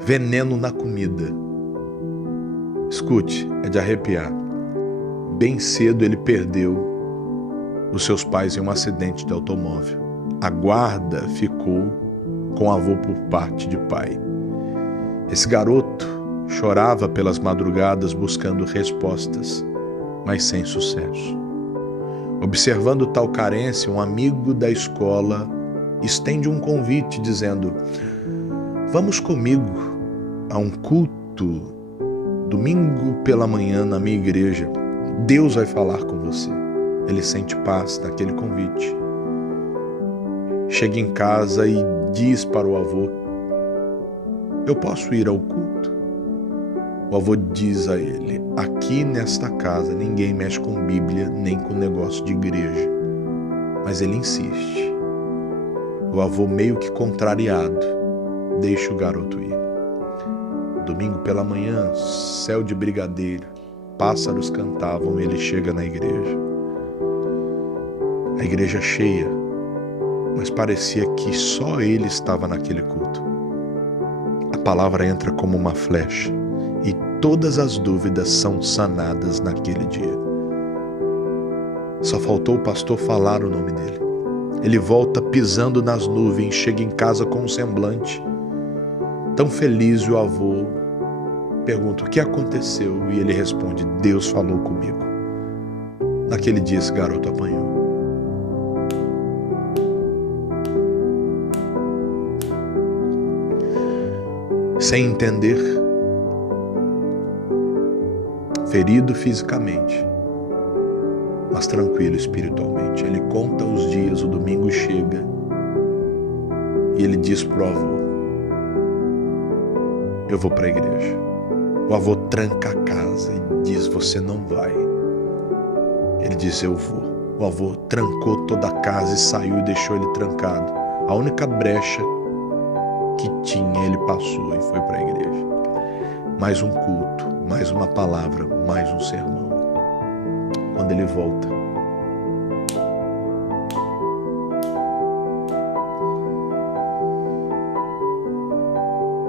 Veneno na comida. Escute, é de arrepiar. Bem cedo ele perdeu os seus pais em um acidente de automóvel. A guarda ficou com o avô por parte de pai. Esse garoto chorava pelas madrugadas buscando respostas, mas sem sucesso. Observando tal carência, um amigo da escola estende um convite dizendo: vamos comigo a um culto domingo pela manhã na minha igreja. Deus vai falar com você. Ele sente paz naquele convite. Chega em casa e diz para o avô: eu posso ir ao culto? O avô diz a ele: aqui nesta casa ninguém mexe com Bíblia nem com negócio de igreja. Mas ele insiste. O avô, meio que contrariado, deixa o garoto ir. Domingo pela manhã, céu de brigadeiro, pássaros cantavam e ele chega na igreja. A igreja cheia, mas parecia que só ele estava naquele culto. A palavra entra como uma flecha e todas as dúvidas são sanadas naquele dia. Só faltou o pastor falar o nome dele. Ele volta pisando nas nuvens, chega em casa com um semblante tão feliz, e o avô pergunta o que aconteceu e ele responde: Deus falou comigo. Naquele dia esse garoto apanhou. Sem entender, ferido fisicamente, mas tranquilo espiritualmente. Ele conta os dias, o domingo chega e ele diz pro avô: eu vou para a igreja. O avô tranca a casa e diz: você não vai. Ele diz: eu vou. O avô trancou toda a casa e saiu e deixou ele trancado. A única brecha que tinha ele passou e foi para a igreja. Mais um culto, mais uma palavra, mais um sermão. Quando ele volta,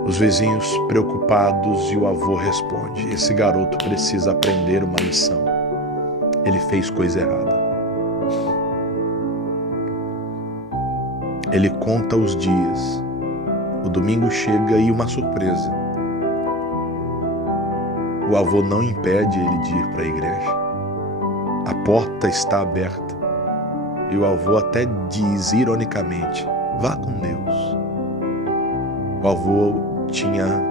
os vizinhos preocupados, e o avô responde: esse garoto precisa aprender uma lição. Ele fez coisa errada. Ele conta os dias. O domingo chega e uma surpresa. O avô não impede ele de ir para a igreja. A porta está aberta. E o avô até diz ironicamente: vá com Deus. O avô tinha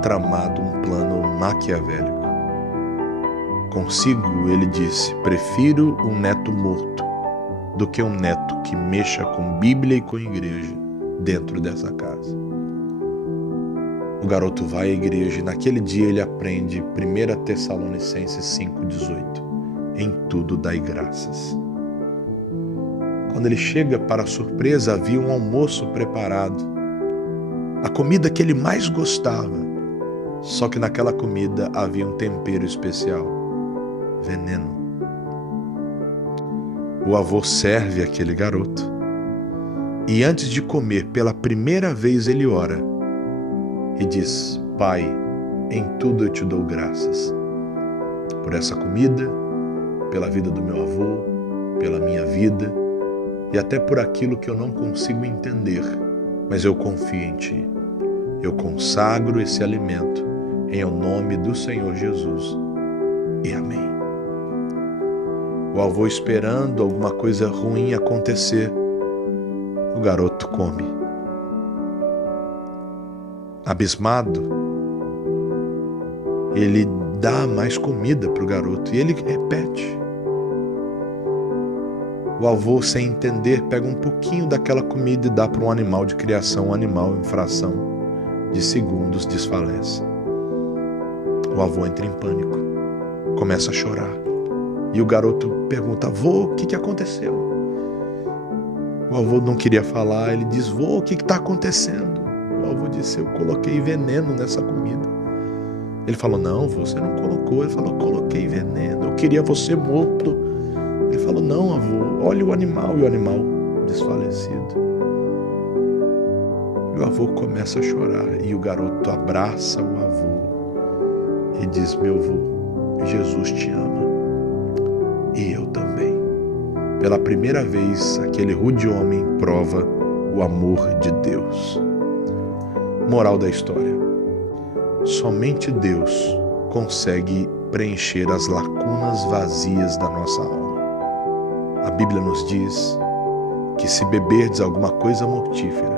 tramado um plano maquiavélico. Consigo, ele disse: prefiro um neto morto do que um neto que mexa com Bíblia e com igreja dentro dessa casa. O garoto vai à igreja e naquele dia ele aprende 1 Tessalonicenses 5,18. Em tudo dai graças. Quando ele chega, para a surpresa, havia um almoço preparado. A comida que ele mais gostava. Só que naquela comida havia um tempero especial: veneno. O avô serve aquele garoto. E antes de comer, pela primeira vez ele ora e diz: Pai, em tudo eu te dou graças. Por essa comida, pela vida do meu avô, pela minha vida e até por aquilo que eu não consigo entender, mas eu confio em Ti. Eu consagro esse alimento em o nome do Senhor Jesus. E amém. O avô esperando alguma coisa ruim acontecer, o garoto come. Abismado, ele dá mais comida para o garoto e ele repete. O avô, sem entender, pega um pouquinho daquela comida e dá para um animal de criação. O animal, em fração de segundos, desfalece. O avô entra em pânico, começa a chorar. E o garoto pergunta: avô, o que aconteceu? O avô não queria falar. Ele diz: vô, o que está acontecendo? O avô disse: eu coloquei veneno nessa comida. Ele falou: não, você não colocou. Ele falou: coloquei veneno, eu queria você morto. Ele falou: não, avô, olha o animal. E o animal desfalecido. E o avô começa a chorar e o garoto abraça o avô e diz: meu avô, Jesus te ama e eu também. Pela primeira vez, aquele rude homem prova o amor de Deus. Moral da história: somente Deus consegue preencher as lacunas vazias da nossa alma. A Bíblia nos diz que se beberdes alguma coisa mortífera,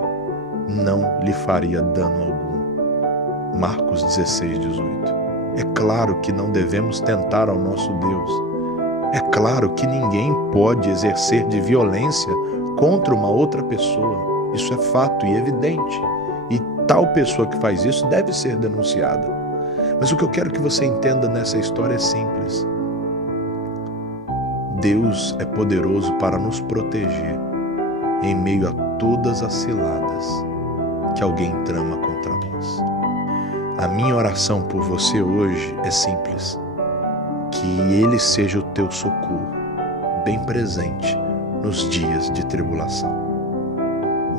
não lhe faria dano algum. Marcos 16, 18. É claro que não devemos tentar ao nosso Deus. É claro que ninguém pode exercer de violência contra uma outra pessoa. Isso é fato e evidente. E tal pessoa que faz isso deve ser denunciada. Mas o que eu quero que você entenda nessa história é simples. Deus é poderoso para nos proteger em meio a todas as ciladas que alguém trama contra nós. A minha oração por você hoje é simples: que Ele seja o teu socorro, bem presente nos dias de tribulação.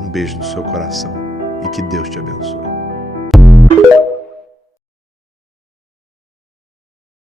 Um beijo no seu coração e que Deus te abençoe.